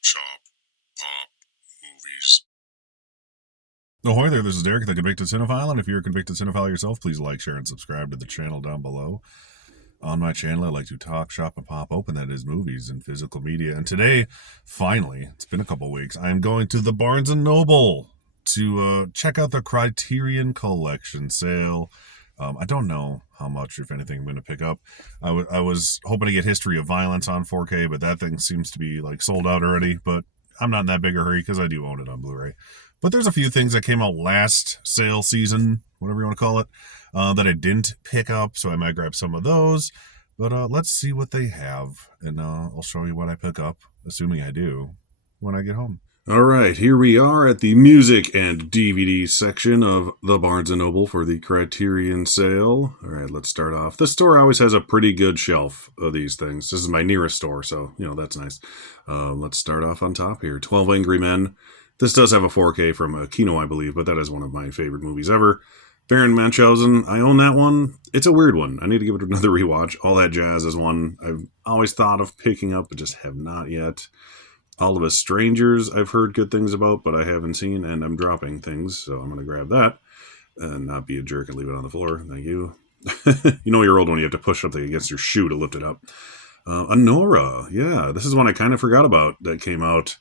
shop, pop, movies. Ahoy there, this is Derek, the Convicted Cinephile, and if you're a convicted cinephile yourself, please like, share, and subscribe to the channel down below. On my channel, I like to talk, shop, and pop open, that is movies and physical media. And today, finally, it's been a couple weeks, I am going to the Barnes & Noble to check out the Criterion Collection sale. I don't know how much, if anything, I'm going to pick up. I was hoping to get History of Violence on 4K, but that thing seems to be like sold out already. But I'm not in that big a hurry because I do own it on Blu-ray. But there's a few things that came out last sale season, whatever you want to call it, that I didn't pick up, so I might grab some of those. But let's see what they have, and I'll show you what I pick up, assuming I do, when I get home. All right, here we are at the music and DVD section of the Barnes & Noble for the Criterion sale. All right, let's start off. This store always has a pretty good shelf of these things. This is my nearest store, so, that's nice. Let's start off on top here. 12 Angry Men. This does have a 4K from Kino, I believe, but that is one of my favorite movies ever. Baron Munchausen, I own that one. It's a weird one. I need to give it another rewatch. All That Jazz is one I've always thought of picking up, but just have not yet. All of Us Strangers, I've heard good things about, but I haven't seen, and I'm dropping things, so I'm going to grab that and not be a jerk and leave it on the floor. Thank you. You know you're old when you have to push something against your shoe to lift it up. Anora, yeah, this is one I kind of forgot about that came out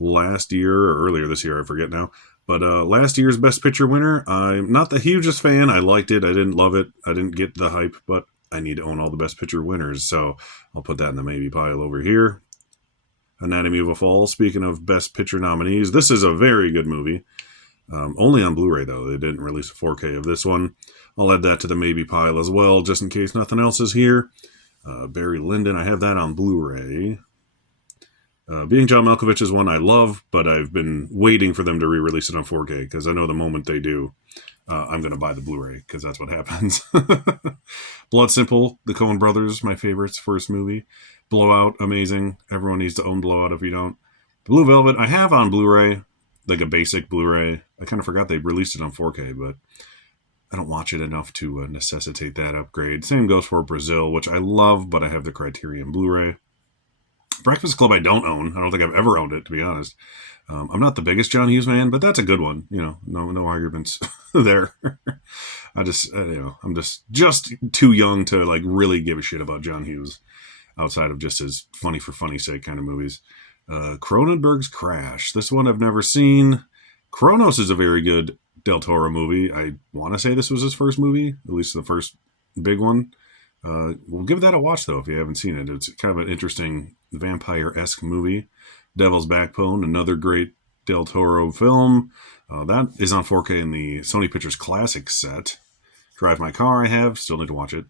last year or earlier this year, I forget now. But last year's Best Picture winner, I'm not the hugest fan. I liked it. I didn't love it. I didn't get the hype, but I need to own all the Best Picture winners, so I'll put that in the maybe pile over here. Anatomy of a Fall, speaking of Best Picture nominees, this is a very good movie. Only on Blu-ray, though. They didn't release a 4K of this one. I'll add that to the maybe pile as well, just in case nothing else is here. Barry Lyndon, I have that on Blu-ray. Being John Malkovich is one I love, but I've been waiting for them to re-release it on 4K, because I know the moment they do, I'm going to buy the Blu-ray, because that's what happens. Blood Simple, the Coen Brothers, my favorite's first movie. Blowout, amazing. Everyone needs to own Blowout if you don't. Blue Velvet, I have on Blu-ray, like a basic Blu-ray. I kind of forgot they released it on 4K, but I don't watch it enough to necessitate that upgrade. Same goes for Brazil, which I love, but I have the Criterion Blu-ray. Breakfast Club I don't own. I don't think I've ever owned it, to be honest. I'm not the biggest John Hughes fan, but that's a good one. No arguments there. I'm just too young to like really give a shit about John Hughes outside of just his funny for funny sake kind of movies. Cronenberg's Crash. This one I've never seen. Kronos is a very good Del Toro movie. I want to say this was his first movie, at least the first big one. We'll give that a watch, though, if you haven't seen it. It's kind of an interesting vampire-esque movie. Devil's Backbone, another great Del Toro film. That is on 4K in the Sony Pictures Classic set. Drive My Car, I have. Still need to watch it.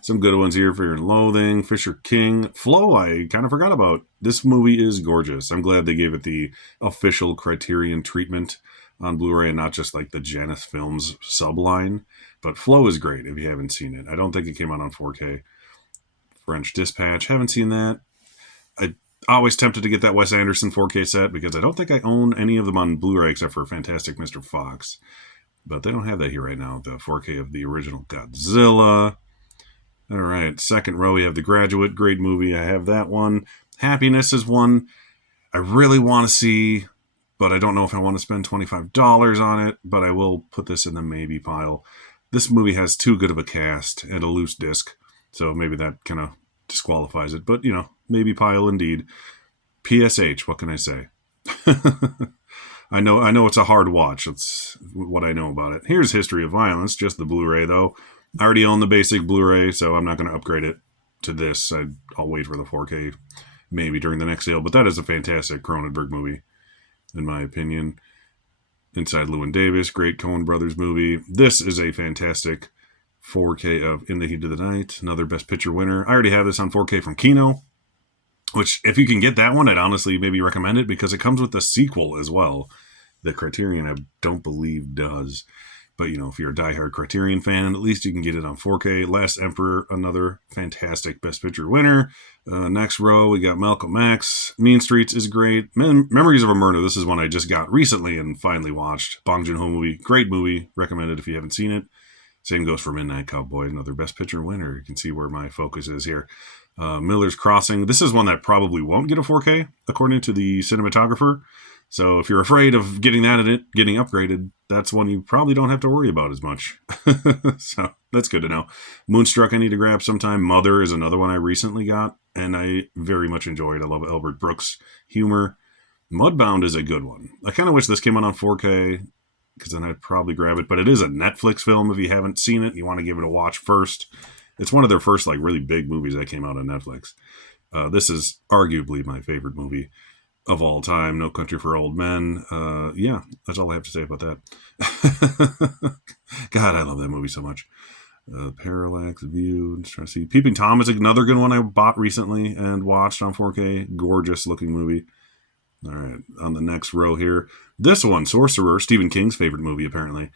Some good ones here. Fear and Loathing, Fisher King. Flow, I kind of forgot about. This movie is gorgeous. I'm glad they gave it the official Criterion treatment on Blu-ray and not just like the Janus Films subline. But Flow is great if you haven't seen it. I don't think it came out on 4K. French Dispatch, haven't seen that. I always tempted to get that Wes Anderson 4K set because I don't think I own any of them on Blu-ray except for Fantastic Mr. Fox. But they don't have that here right now. The 4K of the original Godzilla. All right, second row, we have The Graduate. Great movie. I have that one. Happiness is one I really want to see, but I don't know if I want to spend $25 on it, but I will put this in the maybe pile. This movie has too good of a cast and a loose disc, so maybe that kind of disqualifies it. But, maybe pile indeed. PSH, what can I say? I know it's a hard watch. That's what I know about it. Here's History of Violence, just the Blu-ray, though. I already own the basic Blu-ray, so I'm not going to upgrade it to this. I'll wait for the 4K maybe during the next sale, but that is a fantastic Cronenberg movie, in my opinion. Inside Llewyn Davis, great Coen Brothers movie. This is a fantastic 4K of In the Heat of the Night, another Best Picture winner. I already have this on 4K from Kino, which if you can get that one, I'd honestly maybe recommend it because it comes with a sequel as well. The Criterion, I don't believe, does. But, if you're a diehard Criterion fan, at least you can get it on 4K. Last Emperor, another fantastic Best Picture winner. Next row, we got Malcolm X. Mean Streets is great. Memories of a Murder, this is one I just got recently and finally watched. Bong Joon-ho movie, great movie. Recommended if you haven't seen it. Same goes for Midnight Cowboy, another Best Picture winner. You can see where my focus is here. Miller's Crossing. This is one that probably won't get a 4K, according to the cinematographer. So if you're afraid of getting that and it getting upgraded, that's one you probably don't have to worry about as much. So that's good to know. Moonstruck I need to grab sometime. Mother is another one I recently got, and I very much enjoyed. I love Albert Brooks' humor. Mudbound is a good one. I kind of wish this came out on 4K, because then I'd probably grab it. But it is a Netflix film. If you haven't seen it, you want to give it a watch first. It's one of their first like really big movies that came out on Netflix. This is arguably my favorite movie of all time. No Country for Old Men. Yeah, that's all I have to say about that. God, I love that movie so much. Parallax View. Trying to see. Peeping Tom is another good one I bought recently and watched on 4K. Gorgeous looking movie. All right, on the next row here. This one, Sorcerer, Stephen King's favorite movie, apparently.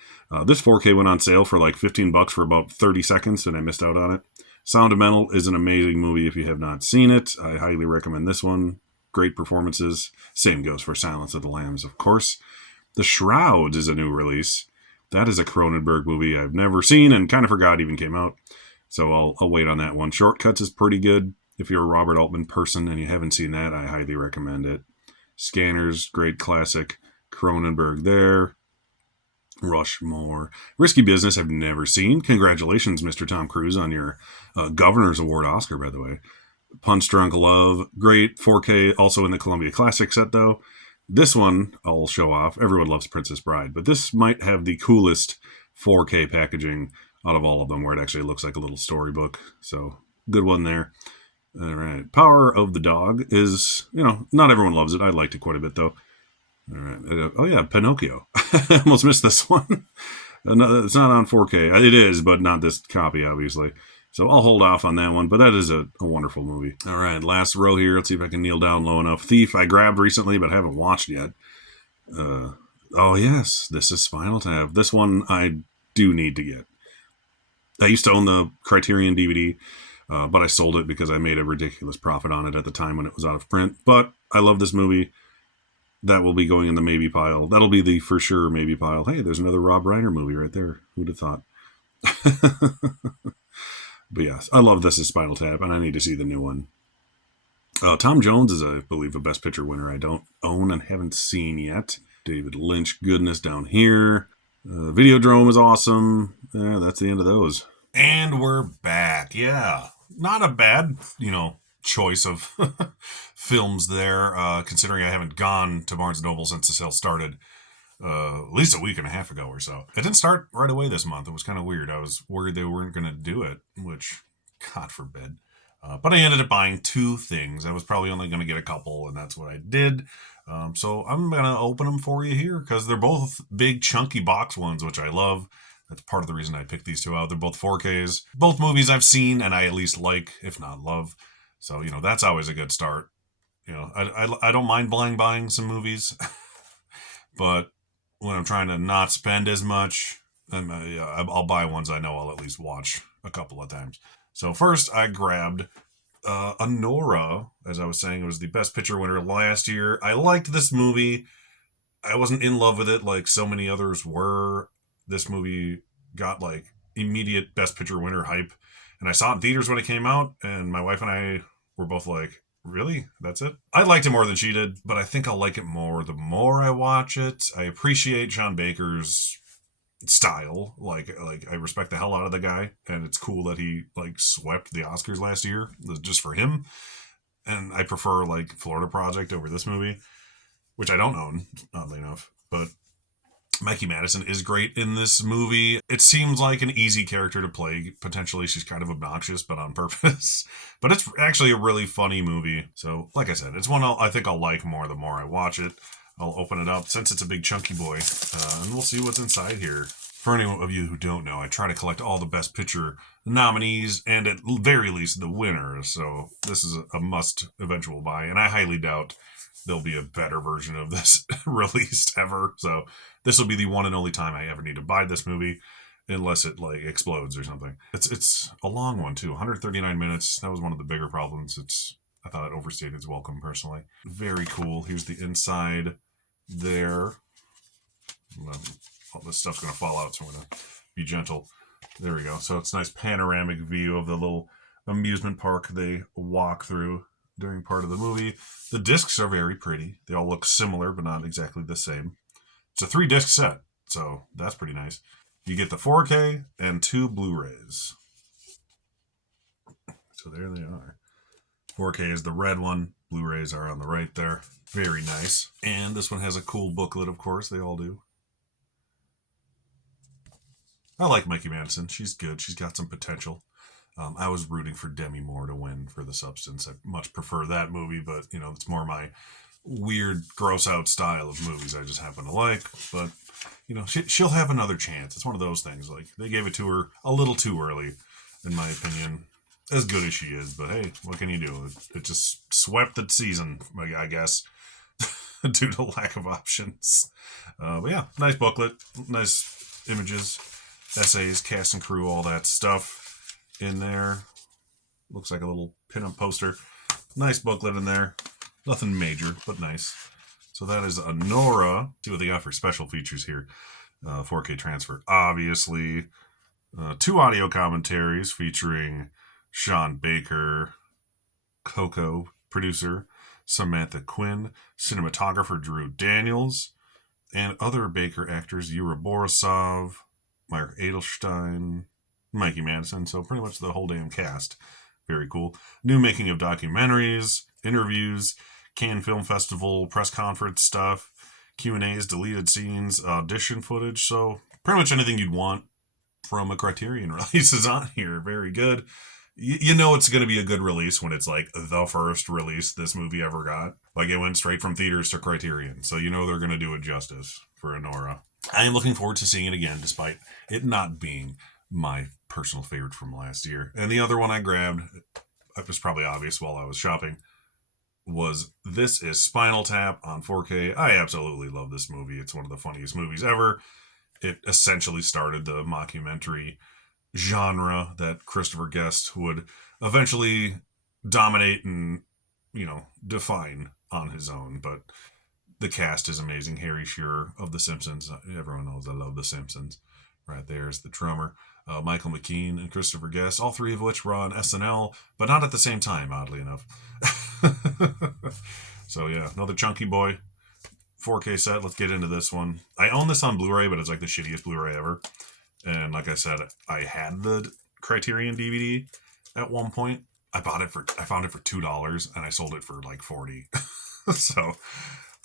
This 4K went on sale for like $15 for about 30 seconds, and I missed out on it. Sound of Metal is an amazing movie if you have not seen it. I highly recommend this one. Great performances. Same goes for Silence of the Lambs, of course. The Shrouds is a new release. That is a Cronenberg movie I've never seen and kind of forgot even came out. So I'll wait on that one. Shortcuts is pretty good. If you're a Robert Altman person and you haven't seen that, I highly recommend it. Scanners, great classic. Cronenberg there. Rushmore. Risky Business, I've never seen. Congratulations, Mr. Tom Cruise, on your Governor's Award Oscar, by the way. Punch Drunk Love, great 4K, also in the Columbia Classic set, though. This one I'll show off. Everyone loves Princess Bride, but this might have the coolest 4K packaging out of all of them, where it actually looks like a little storybook. So, good one there. All right. Power of the Dog is, not everyone loves it. I liked it quite a bit, though. All right. Oh, yeah, Pinocchio. I almost missed this one. No, it's not on 4K. It is, but not this copy, obviously. So I'll hold off on that one, but that is a wonderful movie. All right, last row here. Let's see if I can kneel down low enough. Thief, I grabbed recently, but haven't watched yet. Oh, yes, this is Spinal Tap. This one I do need to get. I used to own the Criterion DVD, but I sold it because I made a ridiculous profit on it at the time when it was out of print. But I love this movie. That will be going in the maybe pile. That'll be the for sure maybe pile. Hey, there's another Rob Reiner movie right there. Who'd have thought? But yes, I love This is Spinal Tap, and I need to see the new one. Tom Jones is, I believe, a Best Picture winner I don't own and haven't seen yet. David Lynch goodness down here. Videodrome is awesome. Yeah, that's the end of those. And we're back. Yeah, not a bad, choice of films there, considering I haven't gone to Barnes & Noble since the sale started. At least a week and a half ago or so. It didn't start right away this month. It was kind of weird. I was worried they weren't going to do it, which, God forbid. But I ended up buying 2 things. I was probably only going to get a couple, and that's what I did. So I'm going to open them for you here because they're both big, chunky box ones, which I love. That's part of the reason I picked these 2 out. They're both 4Ks. Both movies I've seen and I at least like, if not love. So, that's always a good start. I don't mind buying some movies, but when I'm trying to not spend as much, then I'll buy ones I know I'll at least watch a couple of times. So first, I grabbed Anora. As I was saying, it was the Best Picture winner last year. I liked this movie. I wasn't in love with it like so many others were. This movie got like immediate Best Picture winner hype. And I saw it in theaters when it came out, and my wife and I were both like, really? That's it? I liked it more than she did, but I think I'll like it more the more I watch it. I appreciate Sean Baker's style. Like I respect the hell out of the guy, and it's cool that he like swept the Oscars last year just for him. And I prefer like Florida Project over this movie, which I don't own, oddly enough. But Mikey Madison is great in this movie. It seems like an easy character to play. Potentially, she's kind of obnoxious, but on purpose. But it's actually a really funny movie. So, like I said, it's one I think I'll like more the more I watch it. I'll open it up since it's a big chunky boy, and we'll see what's inside here. For any of you who don't know, I try to collect all the Best Picture nominees and at very least the winners. So this is a must eventual buy, and I highly doubt there'll be a better version of this released ever. So this will be the one and only time I ever need to buy this movie, unless it like explodes or something. It's a long one too, 139 minutes. That was one of the bigger problems. I thought it overstayed its welcome personally. Very cool. Here's the inside there. All this stuff's gonna fall out, so I'm gonna be gentle. There we go. So it's a nice panoramic view of the little amusement park they walk through during part of the movie. The discs are very pretty. They all look similar, but not exactly the same. It's a 3-disc set, so that's pretty nice. You get the 4K and 2 Blu-rays. So there they are. 4K is the red one. Blu-rays are on the right there. Very nice. And this one has a cool booklet, of course. They all do. I like Mikey Madison. She's good. She's got some potential. I was rooting for Demi Moore to win for The Substance. I much prefer that movie, but, it's more my weird, gross-out style of movies I just happen to like. But, she'll have another chance. It's one of those things. Like, they gave it to her a little too early, in my opinion. As good as she is, but hey, what can you do? It just swept the season, I guess, due to lack of options. But yeah, nice booklet, nice images, essays, cast and crew, all that stuff in there. Looks like a little pinup poster. Nice booklet in there. Nothing major, but nice. So that is Anora. See what they got for special features here. 4K transfer, obviously. 2 audio commentaries featuring Sean Baker, Coco, producer Samantha Quinn, cinematographer Drew Daniels, and other Baker actors Yura Borisov, Mark Edelstein, Mikey Madison. So pretty much the whole damn cast. Very cool. New making of documentaries, interviews, Cannes Film Festival, press conference stuff, Q&As, deleted scenes, audition footage. So pretty much anything you'd want from a Criterion release is on here. Very good. You know it's going to be a good release when it's like the first release this movie ever got. Like it went straight from theaters to Criterion. So you know they're going to do it justice for Anora. I am looking forward to seeing it again, despite it not being my personal favorite from last year. And the other one I grabbed, it was probably obvious while I was shopping, was This Is Spinal Tap on 4K. I absolutely love this movie. It's one of the funniest movies ever. It essentially started the mockumentary genre that Christopher Guest would eventually dominate and, define on his own. But the cast is amazing. Harry Shearer of The Simpsons. Everyone knows I love The Simpsons. Right there is the drummer. Michael McKean and Christopher Guest, all 3 of which were on SNL, but not at the same time, oddly enough. So yeah, another chunky boy. 4K set. Let's get into this one. I own this on Blu-ray, but it's like the shittiest Blu-ray ever. And like I said, I had the Criterion DVD at one point. I found it for $2 and I sold it for like $40. So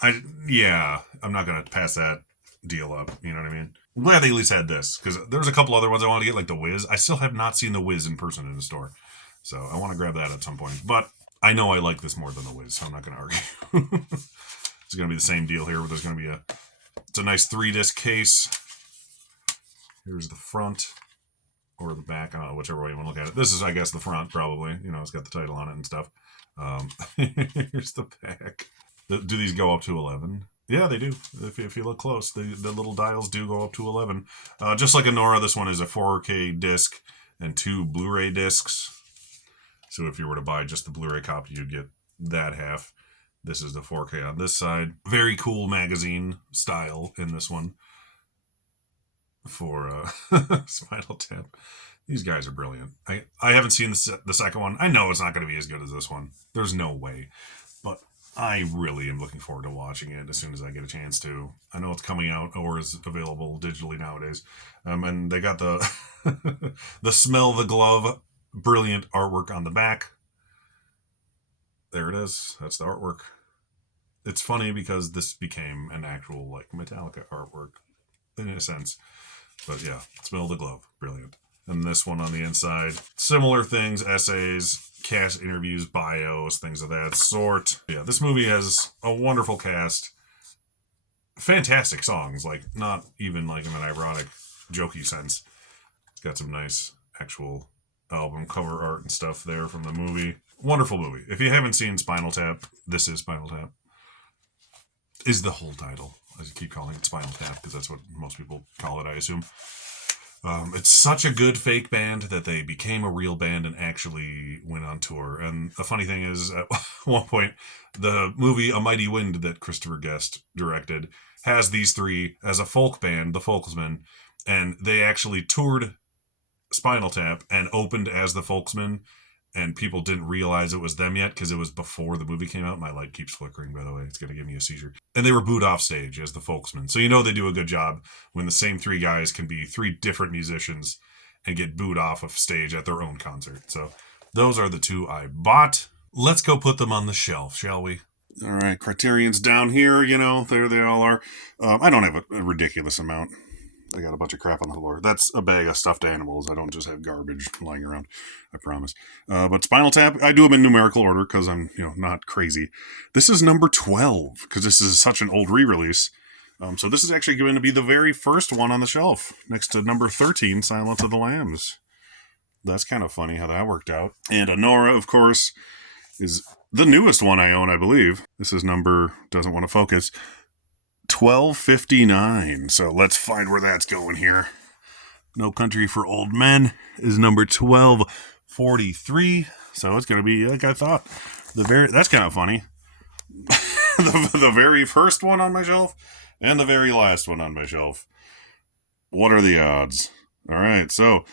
I'm not gonna pass that deal up. You know what I mean? I'm glad they at least had this, because there's a couple other ones I want to get, like The Wiz. I still have not seen The Wiz in person in the store, so I want to grab that at some point. But I know I like this more than The Wiz, so I'm not gonna argue. It's gonna be the same deal here, but there's gonna be it's a nice 3-disc case. Here's the front, or the back, I don't know, whichever way you want to look at it. This is, I guess, the front, probably. It's got the title on it and stuff. Here's the back. Do these go up to 11? Yeah, they do. If you look close, the little dials do go up to 11. Just like Anora, this one is a 4K disc and 2 Blu-ray discs. So if you were to buy just the Blu-ray copy, you'd get that half. This is the 4K on this side. Very cool magazine style in this one for Spinal Tap. These guys are brilliant. I haven't seen the second one. I know it's not going to be as good as this one. There's no way. But I really am looking forward to watching it as soon as I get a chance to. I know it's coming out or is available digitally nowadays. And they got the the Smell the Glove brilliant artwork on the back. There it is. That's the artwork. It's funny because this became an actual like Metallica artwork in a sense. But yeah, Smell the Glove. Brilliant. And this one on the inside. Similar things, essays, cast interviews, bios, things of that sort. Yeah, this movie has a wonderful cast. Fantastic songs, like not even like in an ironic, jokey sense. It's got some nice actual album cover art and stuff there from the movie. Wonderful movie. If you haven't seen Spinal Tap, This Is Spinal Tap. Is the whole title. I keep calling it Spinal Tap because that's what most people call it, I assume. It's such a good fake band that they became a real band and actually went on tour. And the funny thing is, at one point, the movie A Mighty Wind that Christopher Guest directed has these 3 as a folk band, the Folksmen, and they actually toured Spinal Tap and opened as the Folksmen and people didn't realize it was them yet because it was before the movie came out. My light keeps flickering, by the way. It's going to give me a seizure. And they were booed off stage as the Folksmen. So you know they do a good job when the same three guys can be three different musicians and get booed off of stage at their own concert. So those are the two I bought. Let's go put them on the shelf, shall we? All right, Criterion's down here, you know, there they all are. I don't have a ridiculous amount. I got a bunch of crap on the floor. That's a bag of stuffed animals. I don't just have garbage lying around. I promise. But Spinal Tap, I do them in numerical order because I'm, not crazy. This is number 12 because this is such an old re-release. So this is actually going to be the very first one on the shelf next to number 13, Silence of the Lambs. That's kind of funny how that worked out. And Honora, of course, is the newest one I own, I believe. This is number, doesn't want to focus, 1259. So let's find where that's going here. No Country for Old Men is number 1243. So it's going to be like I thought. That's kind of funny. the very first one on my shelf and the very last one on my shelf. What are the odds? All right, so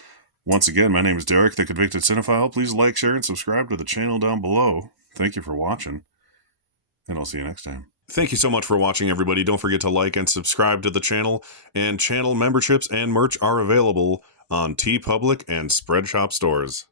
once again, my name is Derek, the Convicted Cinephile. Please like, share, and subscribe to the channel down below. Thank you for watching, and I'll see you next time. Thank you so much for watching, everybody. Don't forget to like and subscribe to the channel, and channel memberships and merch are available on TeePublic and Spreadshop stores.